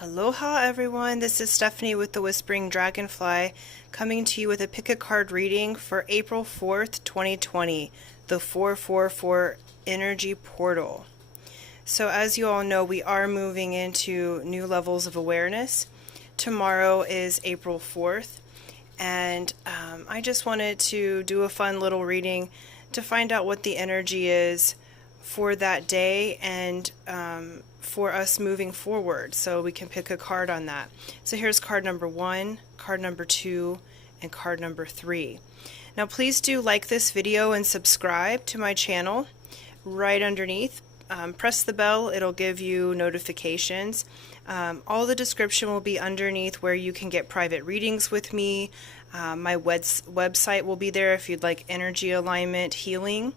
Aloha everyone, this is Stephanie with the Whispering Dragonfly coming to you with a pick a card reading for April 4th, 2020, the 444 Energy Portal. So as you all know, we are moving into new levels of awareness. Tomorrow is April 4th, and I just wanted to do a fun little reading to find out what the energy is for that day and for us moving forward, so we can pick a card on that. So here's card number 1, card number 2, and card number 3. Now please do like this video and subscribe to my channel. Right underneath, press the bell, it'll give you notifications. All the description will be underneath where you can get private readings with me. My website will be there if you'd like energy alignment, healing,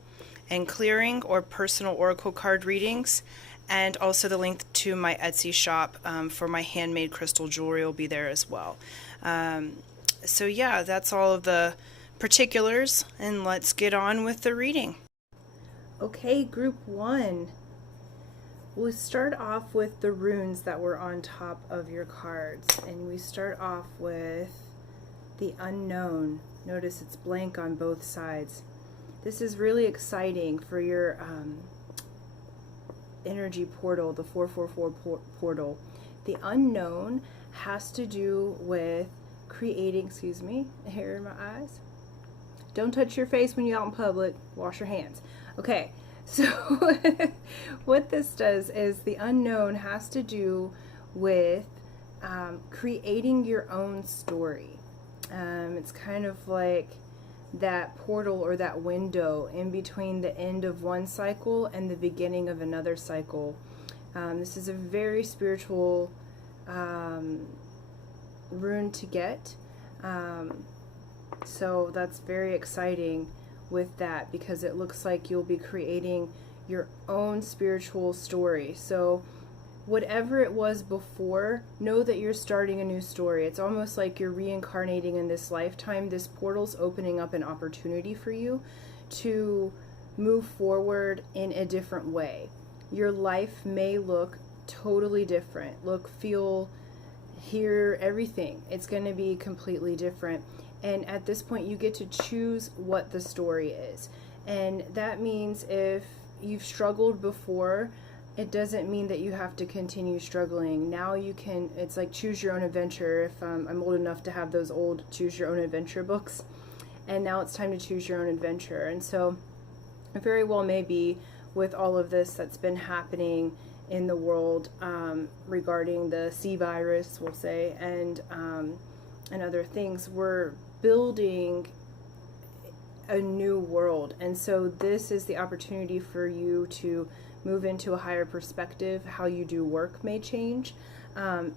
and clearing, or personal oracle card readings. And also the link to my Etsy shop for my handmade crystal jewelry will be there as well. So yeah, that's all of the particulars, and let's get on with the reading. Okay, group 1. We'll start off with the runes that were on top of your cards, and we start off with the unknown. Notice it's blank on both sides. This is really exciting for your energy portal, the 444 portal. The unknown has to do with creating, excuse me, hair in my eyes. Don't touch your face when you're out in public. Wash your hands. Okay, so what this does is the unknown has to do with creating your own story. It's kind of like that portal or that window in between the end of one cycle and the beginning of another cycle. This is a very spiritual rune to get. So that's very exciting with that, because it looks like you'll be creating your own spiritual story. So whatever it was before, know that you're starting a new story. It's almost like you're reincarnating in this lifetime. This portal's opening up an opportunity for you to move forward in a different way. Your life may look totally different. Look, feel, hear, everything. It's going to be completely different. And at this point, you get to choose what the story is. And that means if you've struggled before, it doesn't mean that you have to continue struggling. Now you can, it's like choose your own adventure. If I'm old enough to have those old choose your own adventure books, and now it's time to choose your own adventure. And so it very well may be, with all of this that's been happening in the world regarding the C virus, we'll say, and other things, we're building a new world. And so this is the opportunity for you to move into a higher perspective. How you do work may change,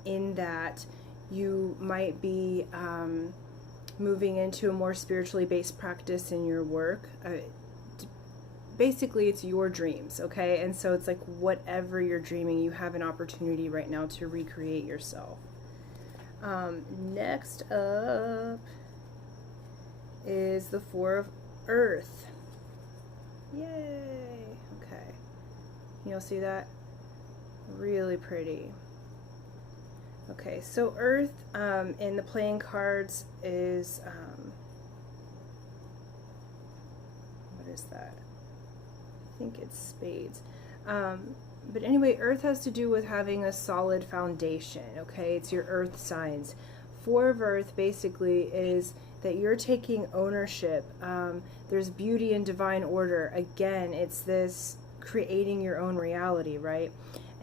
in that you might be moving into a more spiritually based practice in your work. Basically, it's your dreams, okay? And so it's like whatever you're dreaming, you have an opportunity right now to recreate yourself. Next up is the Four of Earth. Yay! Okay. You'll see that? Really pretty. Okay, so Earth in the playing cards is, what is that? I think it's spades. But anyway, Earth has to do with having a solid foundation, okay? It's your Earth signs. Four of Earth basically is that you're taking ownership. There's beauty and divine order. Again, it's this creating your own reality, right?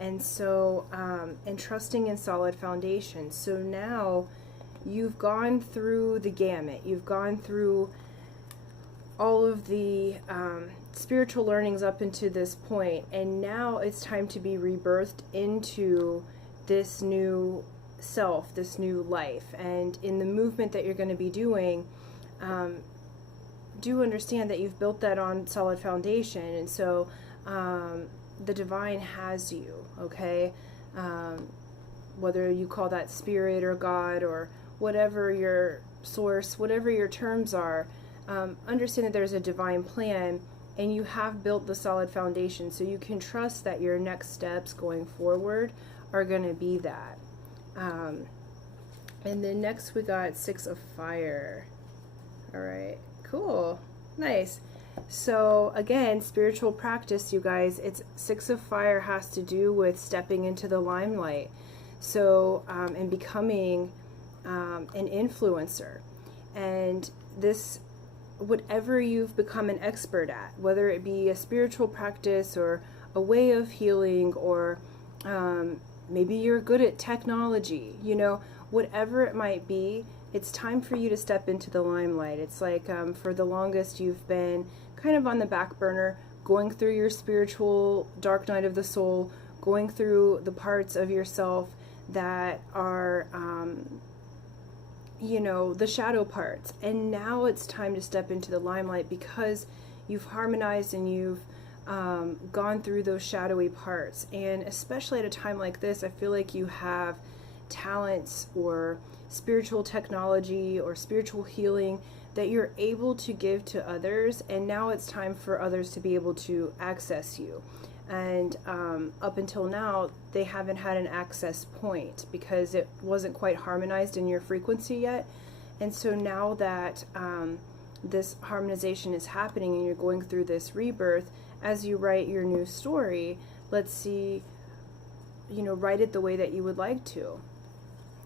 And so, and trusting in solid foundation. So now you've gone through the gamut. You've gone through all of the spiritual learnings up into this point, and now it's time to be rebirthed into this new self, this new life. And in the movement that you're going to be doing, do understand that you've built that on solid foundation. And so the divine has you, okay? Whether you call that spirit or God or whatever your source, whatever your terms are, understand that there's a divine plan, and you have built the solid foundation, so you can trust that your next steps going forward are going to be that. And then next we got Six of Fire. All right, cool, nice. So again, spiritual practice, you guys, it's Six of Fire has to do with stepping into the limelight. So, and becoming an influencer. And this, whatever you've become an expert at, whether it be a spiritual practice or a way of healing, or maybe you're good at technology, you know, whatever it might be, it's time for you to step into the limelight. It's like for the longest you've been kind of on the back burner, going through your spiritual dark night of the soul, going through the parts of yourself that are, you know, the shadow parts. And now it's time to step into the limelight because you've harmonized and you've gone through those shadowy parts. And especially at a time like this, I feel like you have talents or spiritual technology or spiritual healing that you're able to give to others, and now it's time for others to be able to access you. And up until now, they haven't had an access point because it wasn't quite harmonized in your frequency yet. And so now that this harmonization is happening and you're going through this rebirth, as you write your new story, let's see, you know, write it the way that you would like to.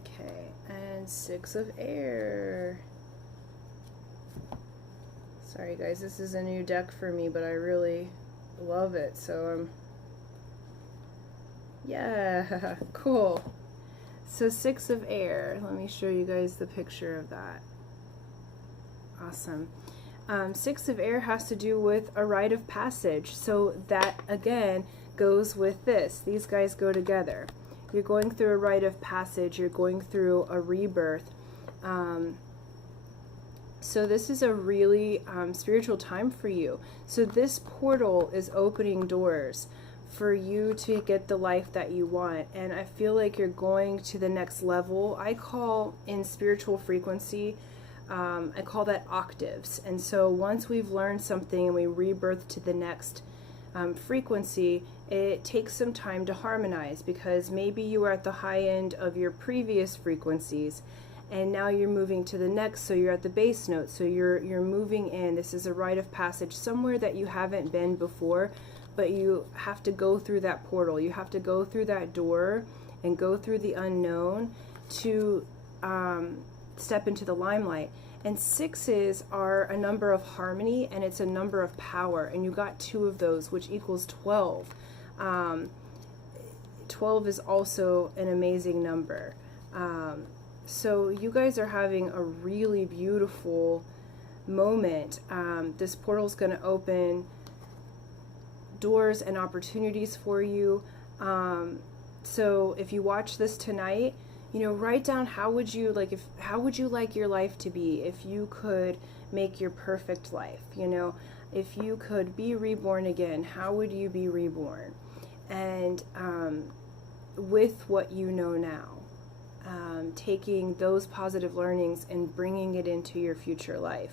Okay, and Six of Air. Sorry guys, this is a new deck for me, but I really love it. So yeah, cool. So Six of Air, let me show you guys the picture of that. Awesome. Six of Air has to do with a rite of passage. So that again goes with this. These guys go together. You're going through a rite of passage. You're going through a rebirth. So this is a really spiritual time for you. So this portal is opening doors for you to get the life that you want. And I feel like you're going to the next level. I call in spiritual frequency, I call that octaves. And so once we've learned something and we rebirth to the next frequency, it takes some time to harmonize, because maybe you were at the high end of your previous frequencies and now you're moving to the next, so you're at the base note, so you're moving in. This is a rite of passage somewhere that you haven't been before, but you have to go through that portal. You have to go through that door and go through the unknown to step into the limelight. And sixes are a number of harmony, and it's a number of power, and you got 2 of those, which equals 12. 12 is also an amazing number. So you guys are having a really beautiful moment. This portal is going to open doors and opportunities for you. So if you watch this tonight, you know, write down how would you like your life to be if you could make your perfect life. You know, if you could be reborn again, how would you be reborn? And with what you know now. Taking those positive learnings and bringing it into your future life,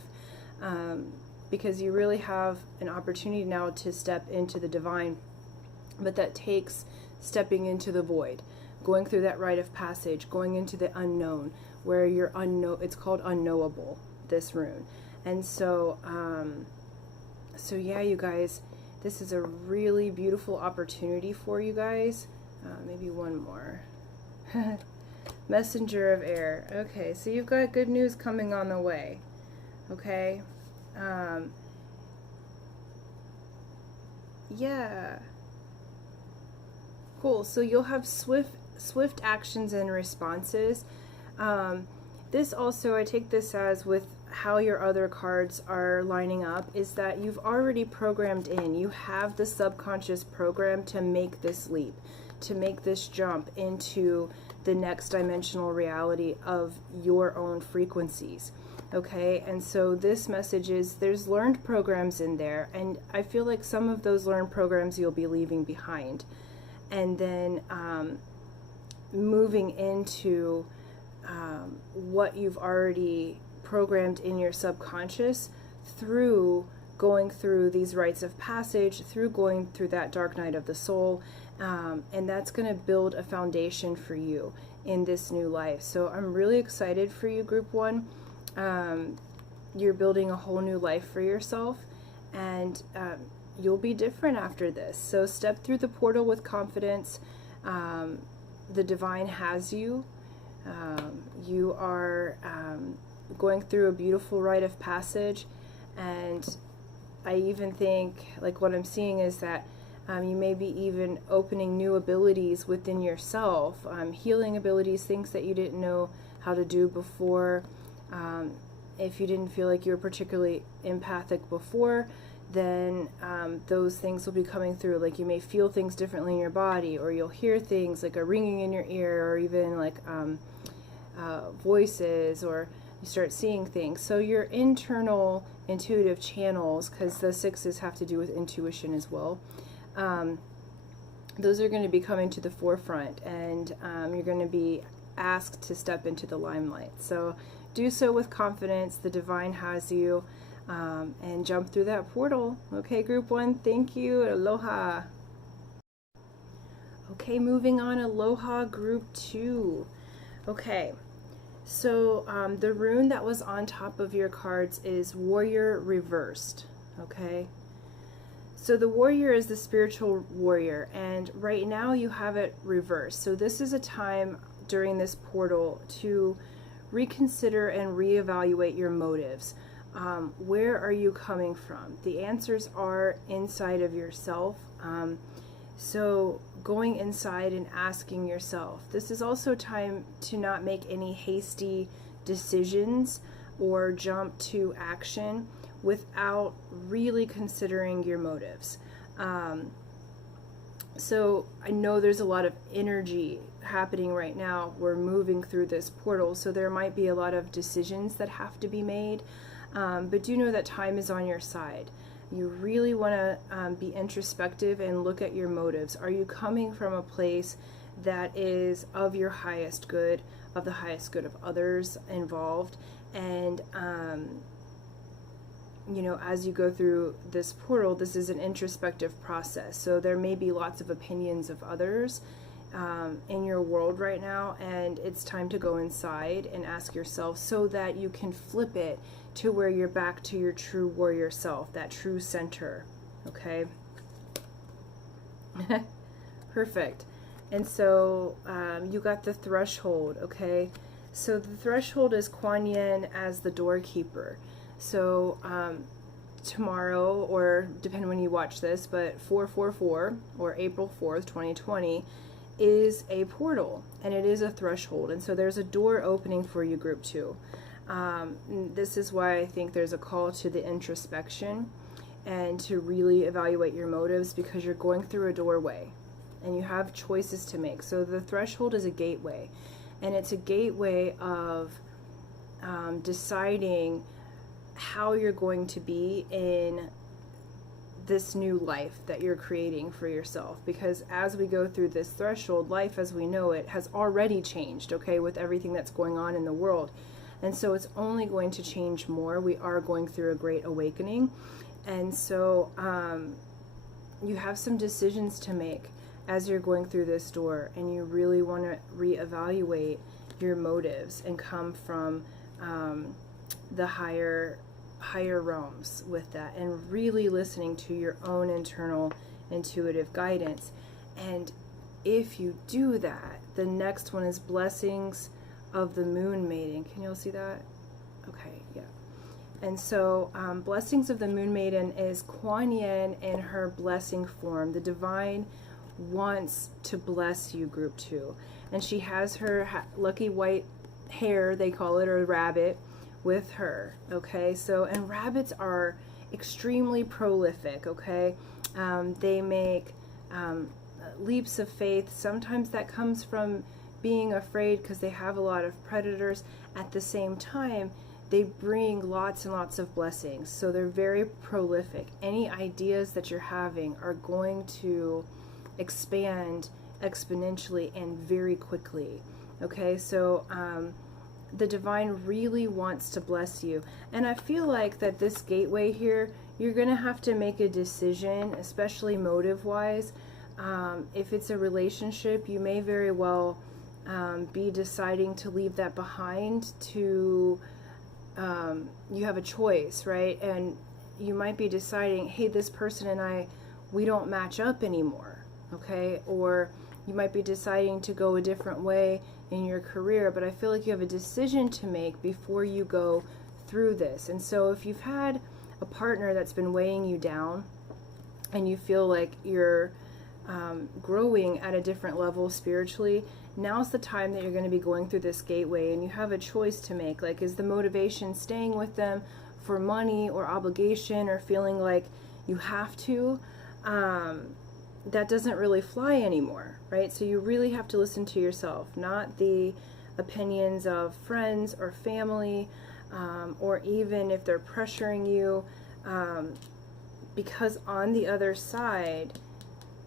because you really have an opportunity now to step into the divine, but that takes stepping into the void, going through that rite of passage, going into the unknown, where you're it's called unknowable, this rune. And so so yeah, you guys, this is a really beautiful opportunity for you guys. Maybe one more. Messenger of Air. Okay, so you've got good news coming on the way. Okay. Yeah. Cool. So you'll have swift actions and responses. This also, I take this as with how your other cards are lining up, is that you've already programmed in. You have the subconscious program to make this leap, to make this jump into the next dimensional reality of your own frequencies. Okay, and so this message is there's learned programs in there, and I feel like some of those learned programs you'll be leaving behind, and then moving into what you've already programmed in your subconscious through going through these rites of passage, through going through that dark night of the soul, and that's going to build a foundation for you in this new life. So I'm really excited for you, Group 1. You're building a whole new life for yourself, and you'll be different after this. So step through the portal with confidence. The divine has you. You are going through a beautiful rite of passage, and I even think, like, what I'm seeing is that you may be even opening new abilities within yourself, healing abilities, things that you didn't know how to do before. If you didn't feel like you were particularly empathic before, then those things will be coming through. Like, you may feel things differently in your body, or you'll hear things like a ringing in your ear, or even like voices, or you start seeing things. So your internal intuitive channels, because the 6s have to do with intuition as well, those are going to be coming to the forefront, and you're going to be asked to step into the limelight. So do so with confidence. The divine has you, and jump through that portal. Okay, Group 1, thank you. Aloha. Okay, moving on. Aloha, Group 2. Okay, so the rune that was on top of your cards is Warrior Reversed. Okay, so the warrior is the spiritual warrior, and right now you have it reversed. So this is a time during this portal to reconsider and reevaluate your motives. Where are you coming from? The answers are inside of yourself. So going inside and asking yourself. This is also time to not make any hasty decisions or jump to action without really considering your motives. So I know there's a lot of energy happening right now. We're moving through this portal, so there might be a lot of decisions that have to be made, but do know that time is on your side. You really want to be introspective and look at your motives. Are you coming from a place that is of your highest good, of the highest good of others involved? And you know, as you go through this portal, this is an introspective process. So there may be lots of opinions of others in your world right now, and it's time to go inside and ask yourself, so that you can flip it to where you're back to your true warrior self, that true center. Okay? Perfect. And so you got the threshold. Okay? So the threshold is Kuan Yin as the doorkeeper. So tomorrow, or depending when you watch this, but 444, or April 4th, 2020, is a portal, and it is a threshold. And so there's a door opening for you, Group 2. This is why I think there's a call to the introspection and to really evaluate your motives, because you're going through a doorway and you have choices to make. So the threshold is a gateway, and it's a gateway of deciding how you're going to be in this new life that you're creating for yourself. Because as we go through this threshold, life as we know it has already changed, okay, with everything that's going on in the world. And so it's only going to change more. We are going through a great awakening. And so you have some decisions to make as you're going through this door, and you really want to reevaluate your motives and come from the higher realms with that, and really listening to your own internal intuitive guidance. And if you do that, the next one is Blessings of the Moon Maiden. Can you all see that? Okay, yeah. And so Blessings of the Moon Maiden is Kuan Yin in her blessing form. The divine wants to bless you, Group 2. And she has her lucky white hair, they call it, or rabbit, with her. Okay, so, and rabbits are extremely prolific. Okay, they make leaps of faith. Sometimes that comes from being afraid because they have a lot of predators. At the same time, they bring lots and lots of blessings. So they're very prolific. Any ideas that you're having are going to expand exponentially and very quickly. Okay, so the divine really wants to bless you. And I feel like that this gateway here, you're going to have to make a decision, especially motive-wise, If it's a relationship, you may very well be deciding to leave that behind. To you have a choice, right? And you might be deciding, hey, this person and I, we don't match up anymore, okay? Or you might be deciding to go a different way in your career, but I feel like you have a decision to make before you go through this. And so if you've had a partner that's been weighing you down and you feel like you're growing at a different level spiritually, now's the time that you're going to be going through this gateway, and you have a choice to make. Like, is the motivation staying with them for money or obligation or feeling like you have to? That doesn't really fly anymore, right? So you really have to listen to yourself, not the opinions of friends or family, or even if they're pressuring you, because on the other side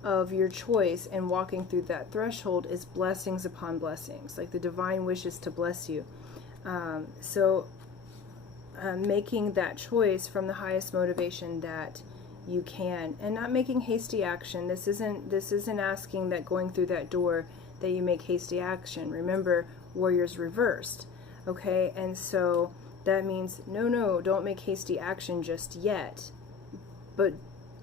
of your choice and walking through that threshold is blessings upon blessings. Like, the divine wishes to bless you. Making that choice from the highest motivation that you can, and not making hasty action. This isn't asking that going through that door that you make hasty action. Remember, warriors reversed, okay? And so that means no, don't make hasty action just yet, but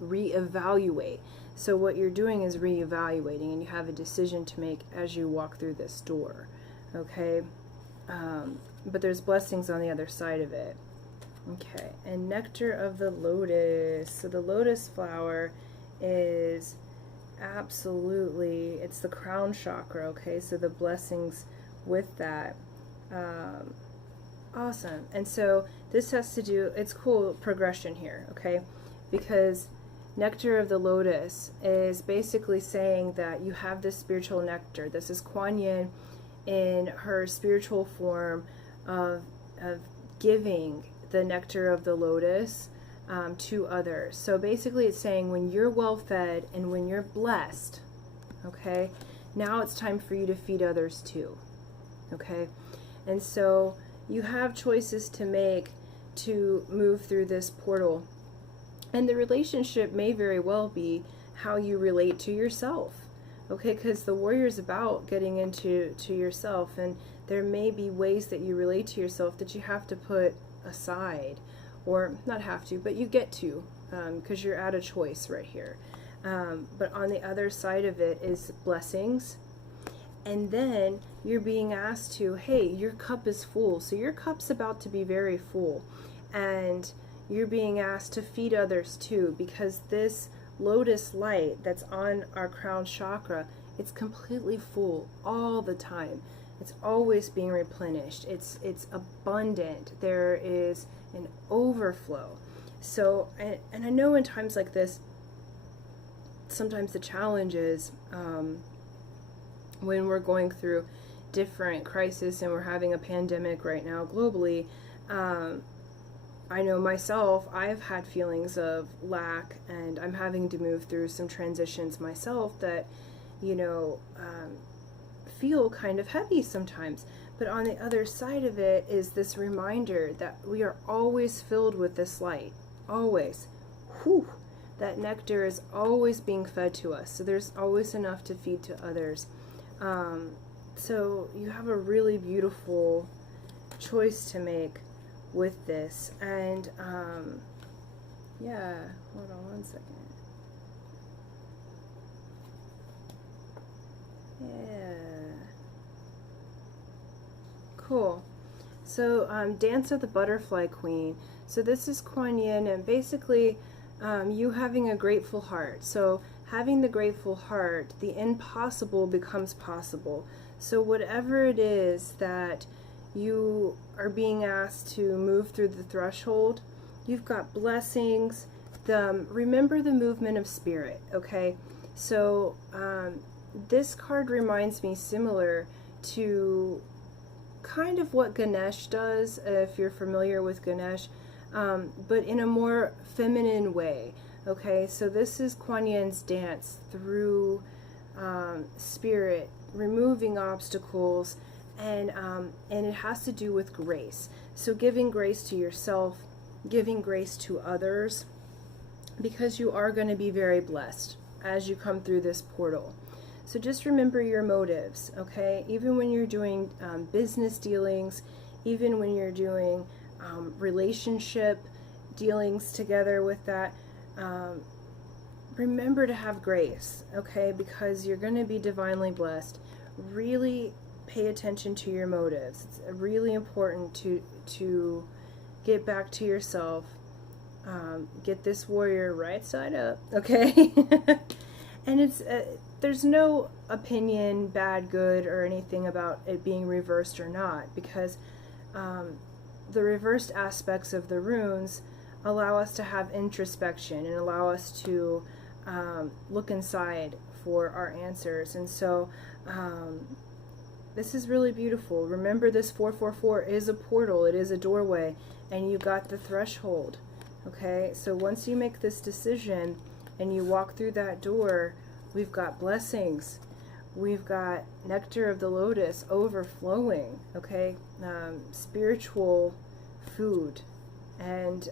reevaluate. So what you're doing is reevaluating, and you have a decision to make as you walk through this door, okay? But there's blessings on the other side of it. Okay, and nectar of the lotus. So the lotus flower is absolutely, it's the crown chakra, okay? So the blessings with that. Awesome. And so this has to do, it's cool progression here, okay? Because nectar of the lotus is basically saying that you have this spiritual nectar. This is Kuan Yin in her spiritual form of giving the nectar of the lotus to others. So basically it's saying when you're well fed and when you're blessed, okay, now it's time for you to feed others too, okay? And so you have choices to make to move through this portal. And the relationship may very well be how you relate to yourself, okay? Because the warrior is about getting into yourself, and there may be ways that you relate to yourself that you have to put aside, or not have to, but you get to, because you're at a choice right here. But on the other side of it is blessings, and then you're being asked to, hey, your cup is full, so your cup's about to be very full, and you're being asked to feed others too, because this lotus light that's on our crown chakra, it's completely full all the time. It's always being replenished. It's abundant. There is an overflow. So, and I know in times like this, sometimes the challenge is when we're going through different crises, and we're having a pandemic right now globally. I know myself, I've had feelings of lack, and I'm having to move through some transitions myself that, feel kind of heavy sometimes. But on the other side of it is this reminder that we are always filled with this light. Always. Whew. That nectar is always being fed to us. So there's always enough to feed to others. So you have a really beautiful choice to make with this. And yeah, hold on one second. Yeah. Cool. So Dance of the Butterfly Queen. So this is Kuan Yin, and basically you having a grateful heart. So having the grateful heart, the impossible becomes possible. So whatever it is that you are being asked to move through the threshold, you've got blessings. Remember the movement of spirit, okay? So this card reminds me similar to kind of what Ganesh does, if you're familiar with Ganesh, but in a more feminine way, okay? So this is Kuan Yin's dance through spirit, removing obstacles, and it has to do with grace. So giving grace to yourself, giving grace to others, because you are going to be very blessed, as you come through this portal. So just remember your motives, okay? Even when you're doing business dealings, even when you're doing relationship dealings together with that, remember to have grace, okay? Because you're going to be divinely blessed. Really pay attention to your motives. It's really important to get back to yourself. Get this warrior right side up, okay? And it's there's no opinion, bad, good, or anything about it being reversed or not, because the reversed aspects of the runes allow us to have introspection and allow us to look inside for our answers. And so this is really beautiful. Remember, this 444 is a portal, it is a doorway, and you got the threshold. Okay, so once you make this decision and you walk through that door, we've got blessings. We've got nectar of the lotus overflowing, okay? Spiritual food. And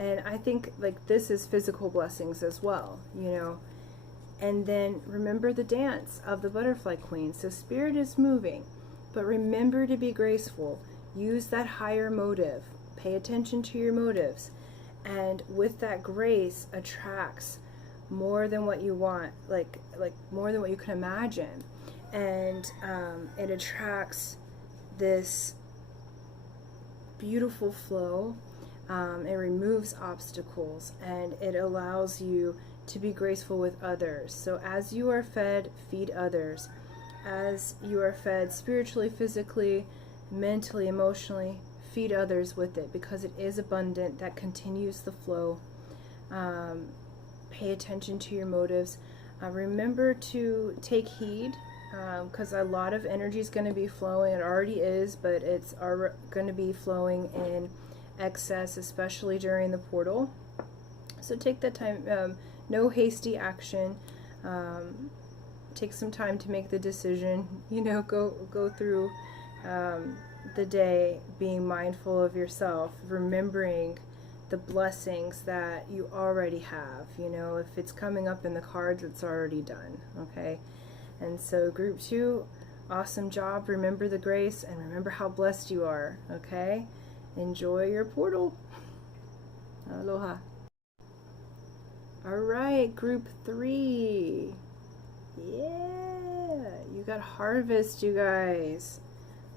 I think like this is physical blessings as well, you know. And then remember the dance of the butterfly queen. So spirit is moving, but remember to be graceful. Use that higher motive. Pay attention to your motives, and with that, grace attracts more than what you want, like more than what you can imagine, and it attracts this beautiful flow. It removes obstacles, and it allows you to be graceful with others. So as you are fed, feed others. As you are fed spiritually, physically, mentally, emotionally, feed others with it, because it is abundant. That continues the flow. Pay attention to your motives. Remember to take heed, because a lot of energy is going to be flowing. It already is, but it's going to be flowing in excess, especially during the portal. So take that time. No hasty action. Take some time to make the decision. You know, go through the day being mindful of yourself, remembering the blessings that you already have. You know, if it's coming up in the cards, it's already done, okay? And so group 2, awesome job. Remember the grace and remember how blessed you are, okay? Enjoy your portal. Aloha. All right, group 3. Yeah, you got harvest, you guys.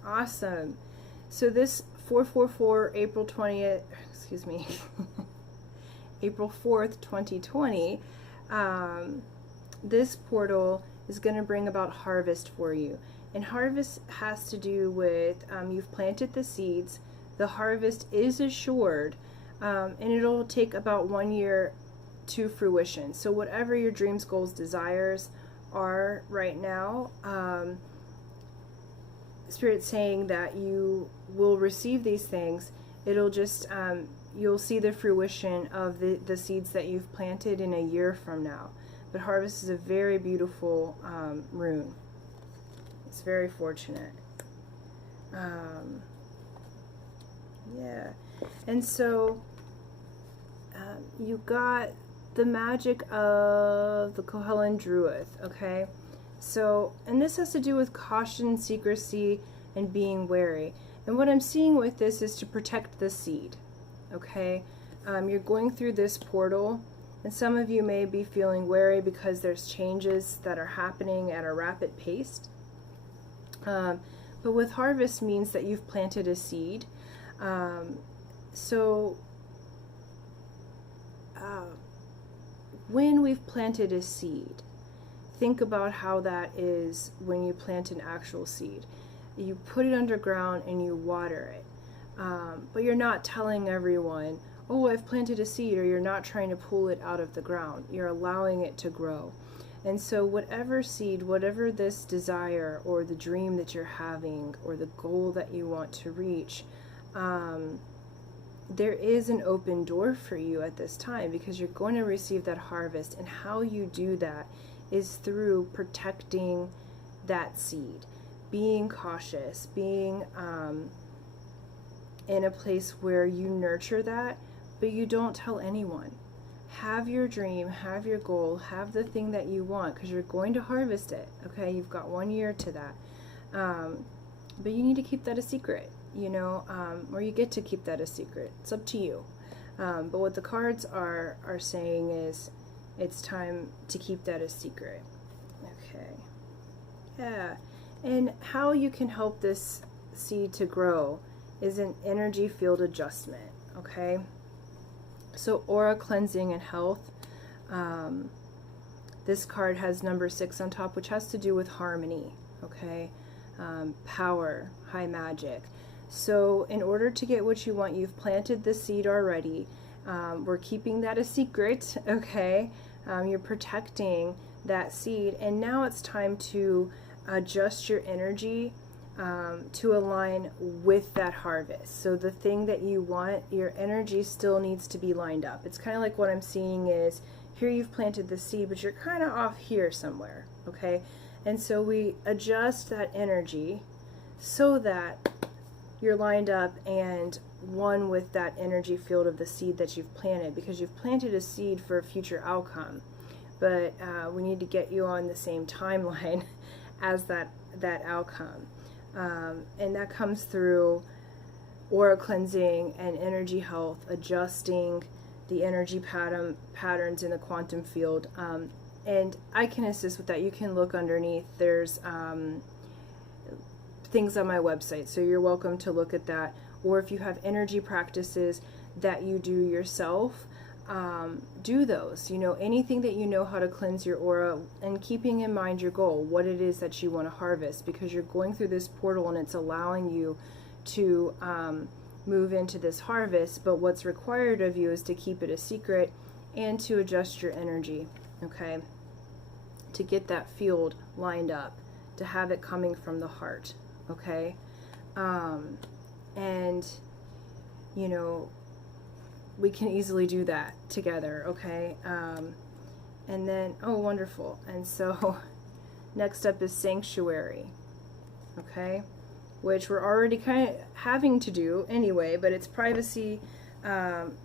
Awesome. So this 444 April 20th, excuse me, April 4th, 2020, this portal is going to bring about harvest for you. And harvest has to do with you've planted the seeds, the harvest is assured, and it'll take about 1 year to fruition. So whatever your dreams, goals, desires are right now, Spirit's saying that you will receive these things. It'll just, you'll see the fruition of the seeds that you've planted in a year from now. But harvest is a very beautiful rune. It's very fortunate. Yeah. And so you got the magic of the Kohelan Druid, okay? So, and this has to do with caution, secrecy, and being wary. And what I'm seeing with this is to protect the seed, okay? You're going through this portal, and some of you may be feeling wary because there's changes that are happening at a rapid pace. But with harvest means that you've planted a seed. When we've planted a seed, think about how that is when you plant an actual seed. You put it underground and you water it. But you're not telling everyone, oh, I've planted a seed, or you're not trying to pull it out of the ground. You're allowing it to grow. And so whatever seed, whatever this desire or the dream that you're having or the goal that you want to reach, there is an open door for you at this time, because you're going to receive that harvest. And how you do that is through protecting that seed, being cautious, being in a place where you nurture that, but you don't tell anyone. have your dream, have your goal, have the thing that you want, because you're going to harvest it. Okay, you've got 1 year to that. But you need to keep that a secret, you know, or you get to keep that a secret. It's up to you. But what the cards are saying is it's time to keep that a secret. Okay. Yeah. And how you can help this seed to grow is an energy field adjustment. Okay. So aura cleansing and health. This card has number 6 on top, which has to do with harmony. Okay. Power, high magic. So in order to get what you want, you've planted the seed already. We're keeping that a secret, okay? You're protecting that seed, and now it's time to adjust your energy to align with that harvest. So the thing that you want, your energy still needs to be lined up. It's kind of like what I'm seeing is, here you've planted the seed, but you're kind of off here somewhere, okay? And so we adjust that energy so that you're lined up and one with that energy field of the seed that you've planted, because you've planted a seed for a future outcome. But we need to get you on the same timeline as that outcome. And that comes through aura cleansing and energy health, adjusting the energy patterns in the quantum field. And I can assist with that. You can look underneath. There's things on my website, so you're welcome to look at that. Or if you have energy practices that you do yourself, do those. You know, anything that you know how to cleanse your aura, and keeping in mind your goal, what it is that you want to harvest, because you're going through this portal and it's allowing you to move into this harvest. But what's required of you is to keep it a secret and to adjust your energy, okay, to get that field lined up, to have it coming from the heart, okay? And you know, we can easily do that together, okay? And then, oh, wonderful. And so next up is sanctuary, okay, which we're already kind of having to do anyway, but it's privacy,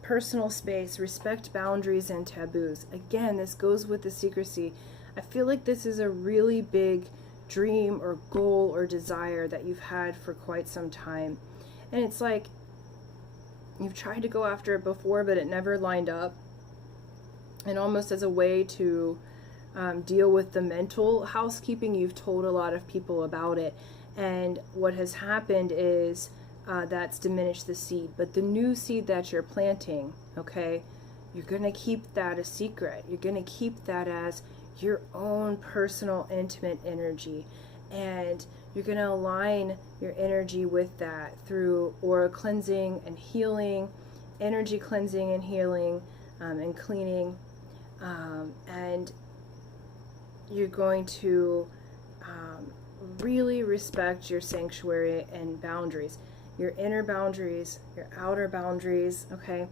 personal space, respect boundaries and taboos. Again, this goes with the secrecy. I feel like this is a really big dream or goal or desire that you've had for quite some time. And it's like you've tried to go after it before, but it never lined up. And almost as a way to deal with the mental housekeeping, you've told a lot of people about it. And what has happened is that's diminished the seed. But the new seed that you're planting, okay, you're going to keep that a secret. You're going to keep that as your own personal, intimate energy. And you're going to align your energy with that through aura cleansing and healing, energy cleansing and healing, and cleaning. And you're going to really respect your sanctuary and boundaries, your inner boundaries, your outer boundaries, okay?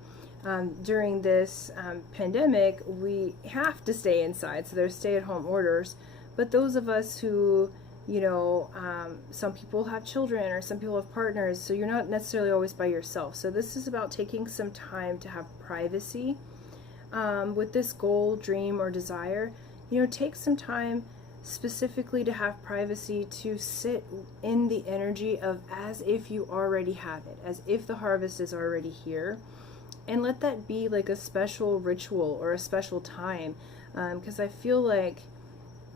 During this pandemic, we have to stay inside, so there's stay-at-home orders. But those of us who, you know, some people have children or some people have partners, so you're not necessarily always by yourself. So this is about taking some time to have privacy with this goal, dream, or desire. You know, take some time specifically to have privacy, to sit in the energy of as if you already have it, as if the harvest is already here. And let that be like a special ritual or a special time, because I feel like,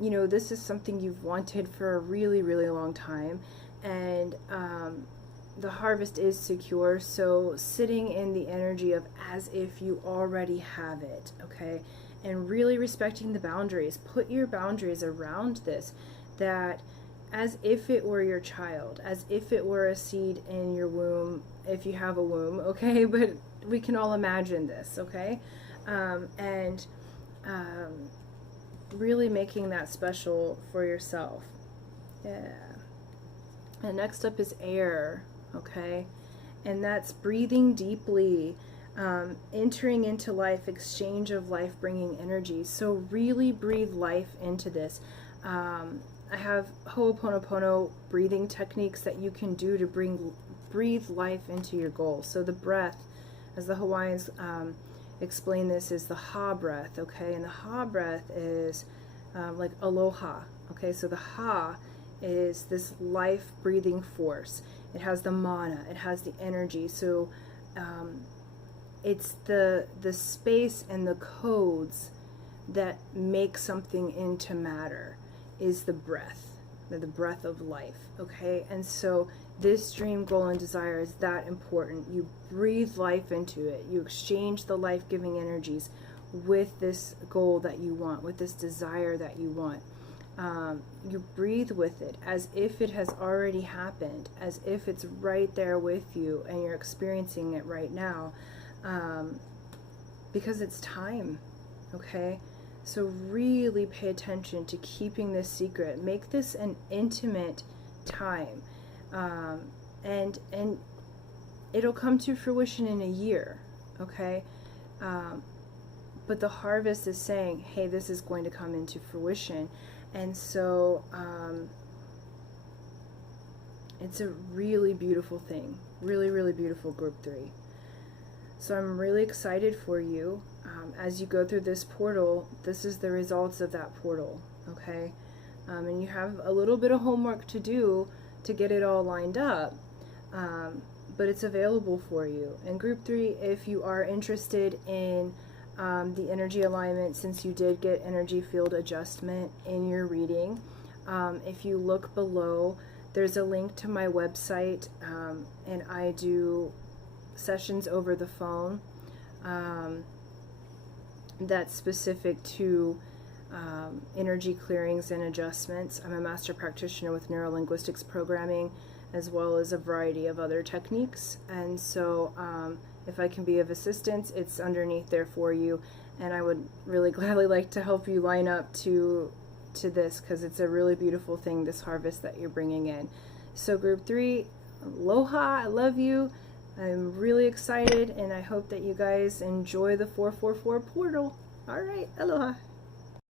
you know, this is something you've wanted for a really, really long time, and the harvest is secure. So sitting in the energy of as if you already have it, okay, and really respecting the boundaries. Put your boundaries around this, that as if it were your child, as if it were a seed in your womb, if you have a womb, okay, but we can all imagine this, okay, and really making that special for yourself. Yeah. And next up is air, okay, and that's breathing deeply, entering into life, exchange of life-bringing energy. So really breathe life into this. I have Ho'oponopono breathing techniques that you can do to breathe life into your goal. So the breath, as the Hawaiians explain this is the Ha breath, okay? And the Ha breath is like aloha, okay? So the Ha is this life-breathing force. It has the mana, it has the energy. So it's the space and the codes that make something into matter is the breath, the breath of life, okay? And so this dream, goal, and desire is that important. You breathe life into it. You exchange the life-giving energies with this goal that you want, with this desire that you want. You breathe with it as if it has already happened, as if it's right there with you and you're experiencing it right now, because it's time, okay? So really pay attention to keeping this secret. Make this an intimate time, and it'll come to fruition in a year, okay? But the harvest is saying, hey, this is going to come into fruition. And so it's a really beautiful thing. Really, really beautiful, group 3. So I'm really excited for you. As you go through this portal, this is the results of that portal, okay? And you have a little bit of homework to do to get it all lined up, but it's available for you. And group 3, if you are interested in the energy alignment, since you did get energy field adjustment in your reading, if you look below, there's a link to my website, and I do sessions over the phone that's specific to energy clearings and adjustments. I'm a master practitioner with neurolinguistics programming, as well as a variety of other techniques. And so if I can be of assistance, it's underneath there for you. And I would really gladly like to help you line up to this, because it's a really beautiful thing, this harvest that you're bringing in. So group 3, aloha, I love you. I'm really excited, and I hope that you guys enjoy the 444 portal. All right, aloha.